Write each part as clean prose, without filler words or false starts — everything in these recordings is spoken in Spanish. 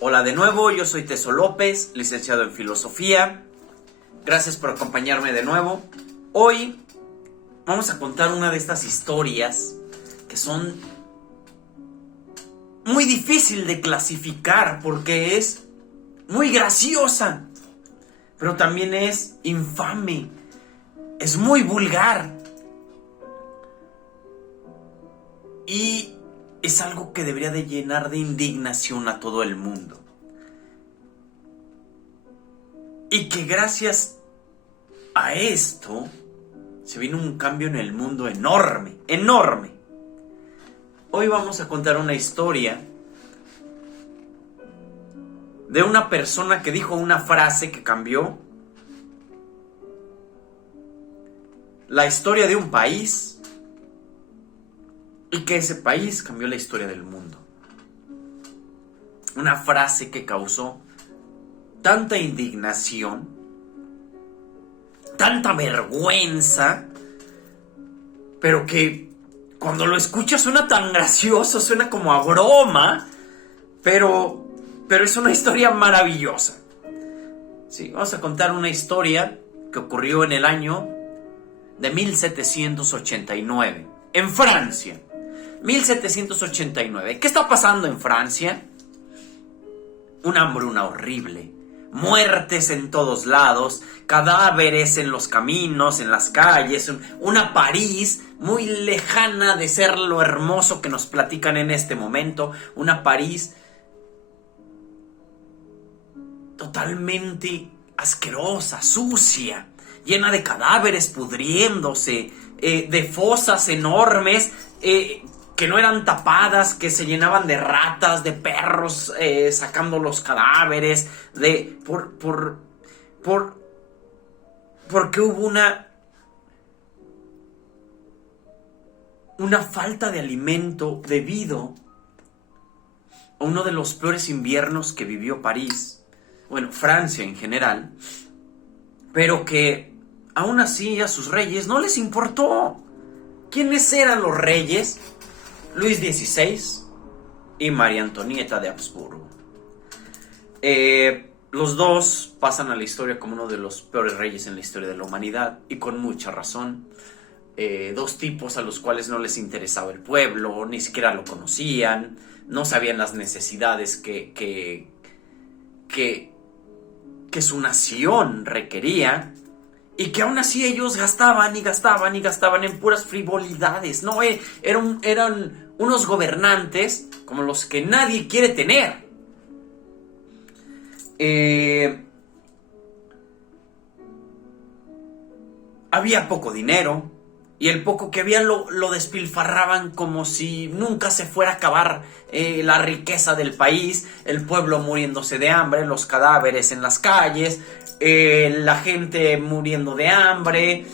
Hola de nuevo, yo soy Teso López, licenciado en Filosofía. Gracias por acompañarme de nuevo. Hoy vamos a contar una de estas historias que son muy difícil de clasificar porque es muy graciosa, pero también es infame, es muy vulgar y es algo que debería de llenar de indignación a todo el mundo. Y que gracias a esto se vino un cambio en el mundo enorme, enorme. Hoy vamos a contar una historia de una persona que dijo una frase que cambió la historia de un país y que ese país cambió la historia del mundo. Una frase que causó tanta indignación, tanta vergüenza, pero que cuando lo escuchas suena tan gracioso, suena como a broma, pero es una historia maravillosa. Sí, vamos a contar una historia que ocurrió en el año de 1789, en Francia. 1789. ¿Qué está pasando en Francia? Una hambruna horrible, muertes en todos lados, cadáveres en los caminos, en las calles, una París muy lejana de ser lo hermoso que nos platican en este momento, una París totalmente asquerosa, sucia, llena de cadáveres pudriéndose, de fosas enormes, que no eran tapadas, que se llenaban de ratas, de perros sacando los cadáveres, porque hubo una falta de alimento debido a uno de los peores inviernos que vivió París, bueno, Francia en general, pero que aún así a sus reyes no les importó. ¿Quiénes eran los reyes? Luis XVI y María Antonieta de Habsburgo. Los dos pasan a la historia como uno de los peores reyes en la historia de la humanidad, y con mucha razón. Dos tipos a los cuales no les interesaba el pueblo, ni siquiera lo conocían, no sabían las necesidades que su nación requería, y que aún así ellos gastaban y gastaban y gastaban en puras frivolidades. No, eran unos gobernantes como los que nadie quiere tener. Había poco dinero, y el poco que había lo despilfarraban como si nunca se fuera a acabar la riqueza del país, el pueblo muriéndose de hambre, los cadáveres en las calles, la gente muriendo de hambre,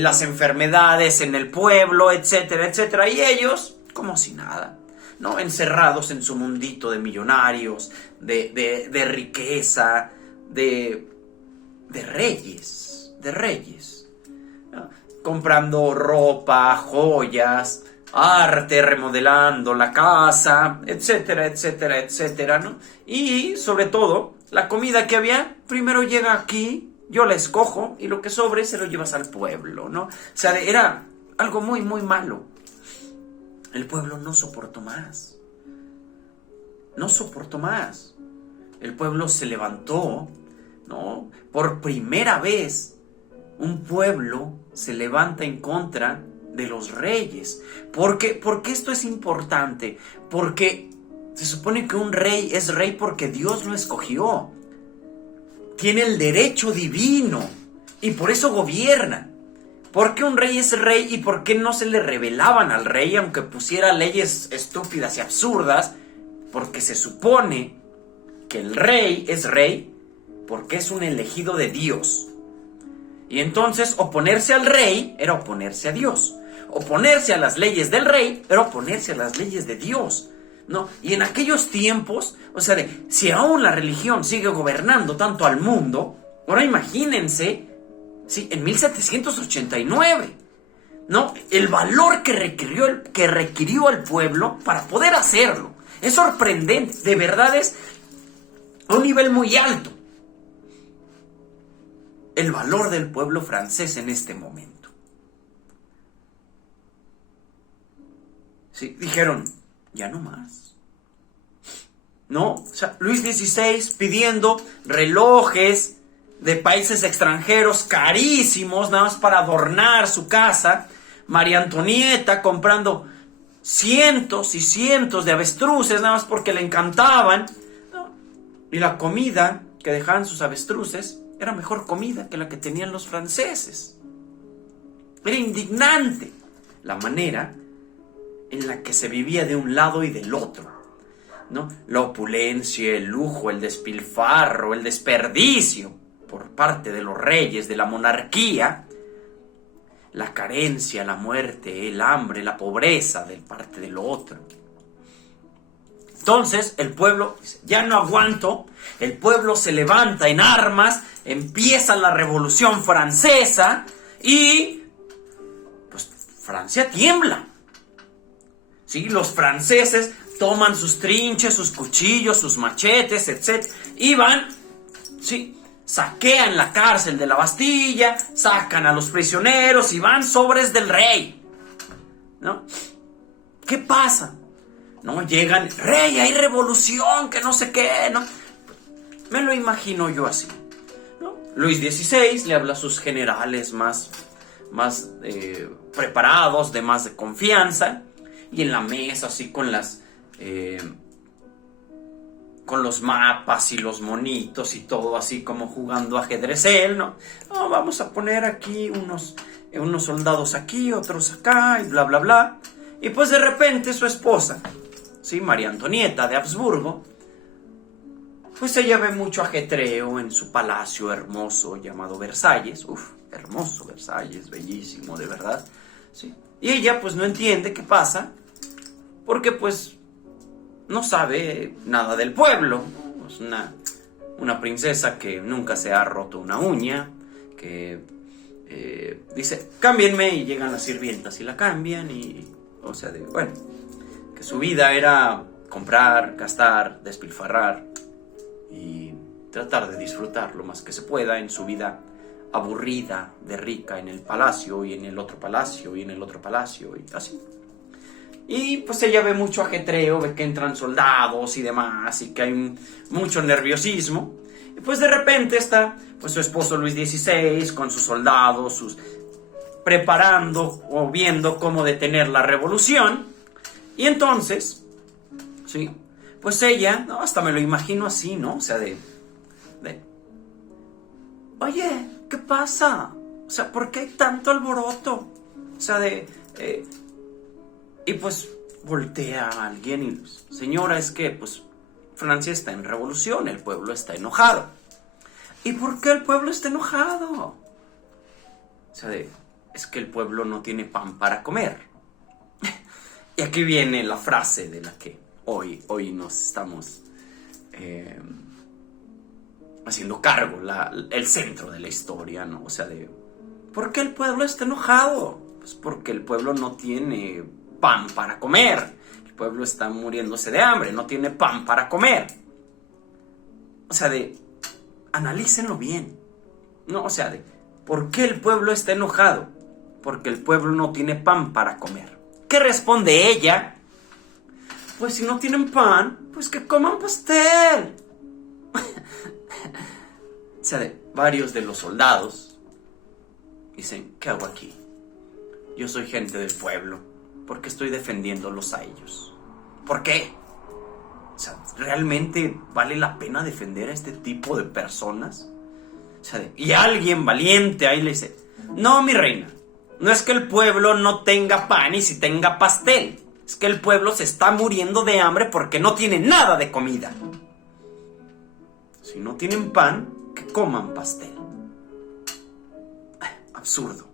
las enfermedades en el pueblo, etcétera, etcétera. Y ellos, como si nada, ¿no? Encerrados en su mundito de millonarios, de riqueza, de reyes, ¿no? Comprando ropa, joyas, arte, remodelando la casa, etcétera, etcétera, etcétera, ¿no? Y sobre todo, la comida que había, primero llega aquí, yo la escojo, y lo que sobre se lo llevas al pueblo, ¿no? O sea, era algo muy, muy malo. El pueblo no soportó más. No soportó más. El pueblo se levantó, ¿no? Por primera vez, un pueblo se levanta en contra de los reyes. ¿Por qué esto es importante? Porque se supone que un rey es rey porque Dios lo escogió. Tiene el derecho divino y por eso gobierna. ¿Por qué un rey es rey y por qué no se le rebelaban al rey aunque pusiera leyes estúpidas y absurdas? Porque se supone que el rey es rey porque es un elegido de Dios. Y entonces oponerse al rey era oponerse a Dios. Oponerse a las leyes del rey era oponerse a las leyes de Dios, ¿no? Y en aquellos tiempos, o sea, si aún la religión sigue gobernando tanto al mundo, ahora imagínense, ¿sí? En 1789, ¿no? El valor que requirió el pueblo para poder hacerlo. Es sorprendente, de verdad es a un nivel muy alto el valor del pueblo francés en este momento. Sí, dijeron, ya no más. ¿No? O sea, Luis XVI pidiendo relojes de países extranjeros carísimos, nada más para adornar su casa. María Antonieta comprando cientos y cientos de avestruces, nada más porque le encantaban, ¿no? Y la comida que dejaban sus avestruces era mejor comida que la que tenían los franceses. Era indignante la manera en la que se vivía de un lado y del otro, ¿no? La opulencia, el lujo, el despilfarro, el desperdicio por parte de los reyes, de la monarquía, la carencia, la muerte, el hambre, la pobreza de parte del otro. Entonces el pueblo dice, ya no aguanto, el pueblo se levanta en armas, empieza la Revolución Francesa y pues Francia tiembla. ¿Sí? Los franceses toman sus trinches, sus cuchillos, sus machetes, etc. Y van, ¿sí?, saquean la cárcel de la Bastilla, sacan a los prisioneros y van sobres del rey, ¿no? ¿Qué pasa? ¿No? Llegan, rey, hay revolución, que no sé qué, ¿no? Me lo imagino yo así, ¿no? Luis XVI le habla a sus generales más preparados, de más de confianza, y en la mesa así con los mapas y los monitos y todo así como jugando ajedrez él, ¿no? No, vamos a poner aquí unos soldados aquí, otros acá, y bla, bla, bla. Y pues de repente su esposa, ¿sí?, María Antonieta de Habsburgo, pues ella ve mucho ajetreo en su palacio hermoso llamado Versalles. Uf, hermoso Versalles, bellísimo, de verdad, ¿sí? Y ella pues no entiende qué pasa, porque pues no sabe nada del pueblo, ¿no? Es una princesa que nunca se ha roto una uña, que dice, cámbienme, y llegan las sirvientas y la cambian, y, o sea, bueno, que su vida era comprar, gastar, despilfarrar y tratar de disfrutar lo más que se pueda en su vida aburrida de rica en el palacio y en el otro palacio y en el otro palacio y así. Y pues ella ve mucho ajetreo, ve que entran soldados y demás, y que hay mucho nerviosismo. Y pues de repente está pues su esposo Luis XVI con sus soldados, preparando o viendo cómo detener la revolución. Y entonces, sí, pues ella, no, hasta me lo imagino así, ¿no? O sea, oye, ¿qué pasa? O sea, ¿por qué hay tanto alboroto? O sea, y pues voltea a alguien y, señora, es que pues Francia está en revolución, el pueblo está enojado. ¿Y por qué el pueblo está enojado? O sea, es que el pueblo no tiene pan para comer. Y aquí viene la frase de la que hoy nos estamos haciendo cargo, el centro de la historia, ¿no? O sea, ¿por qué el pueblo está enojado? Pues porque el pueblo no tiene pan para comer. El pueblo está muriéndose de hambre, no tiene pan para comer. O sea, analícenlo bien, ¿no? O sea, ¿por qué el pueblo está enojado? Porque el pueblo no tiene pan para comer. ¿Qué responde ella? Pues si no tienen pan, pues que coman pastel. O sea, varios de los soldados dicen, ¿qué hago aquí? Yo soy gente del pueblo, porque estoy defendiéndolos a ellos. ¿Por qué? O sea, ¿realmente vale la pena defender a este tipo de personas? O sea, y alguien valiente ahí le dice, no, mi reina, no es que el pueblo no tenga pan y si tenga pastel. Es que el pueblo se está muriendo de hambre porque no tiene nada de comida. Si no tienen pan, que coman pastel. Absurdo.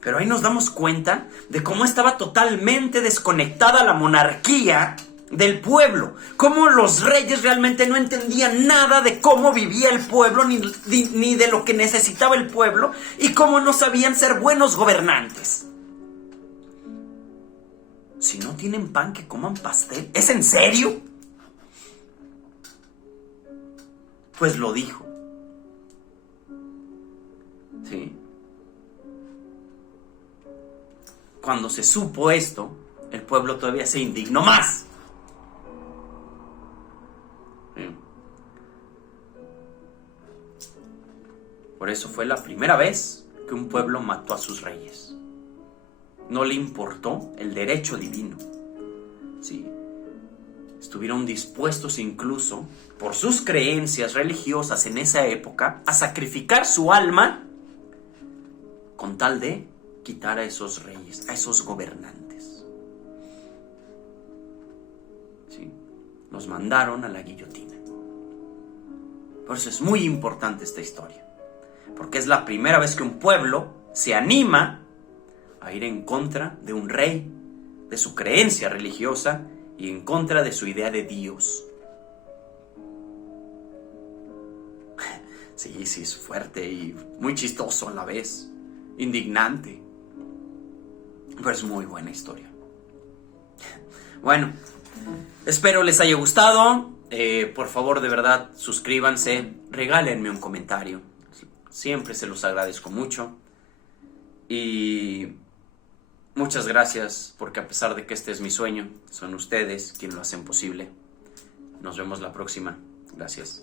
Pero ahí nos damos cuenta de cómo estaba totalmente desconectada la monarquía del pueblo. Cómo los reyes realmente no entendían nada de cómo vivía el pueblo, ni de lo que necesitaba el pueblo, y cómo no sabían ser buenos gobernantes. Si no tienen pan, que coman pastel. ¿Es en serio? Pues lo dijo. ¿Sí? Cuando se supo esto, el pueblo todavía se indignó más. ¿Sí? Por eso fue la primera vez que un pueblo mató a sus reyes. No le importó el derecho divino. Sí. Estuvieron dispuestos incluso, por sus creencias religiosas en esa época, a sacrificar su alma con tal de quitar a esos reyes, a esos gobernantes. ¿Sí? Los mandaron a la guillotina. Por eso es muy importante esta historia, porque es la primera vez que un pueblo se anima a ir en contra de un rey, de su creencia religiosa y en contra de su idea de Dios. Sí, es fuerte y muy chistoso a la vez, indignante, pero es muy buena historia. Bueno, espero les haya gustado. Por favor, de verdad, suscríbanse, regálenme un comentario. Siempre se los agradezco mucho. Y muchas gracias, porque a pesar de que este es mi sueño, son ustedes quienes lo hacen posible. Nos vemos la próxima. Gracias.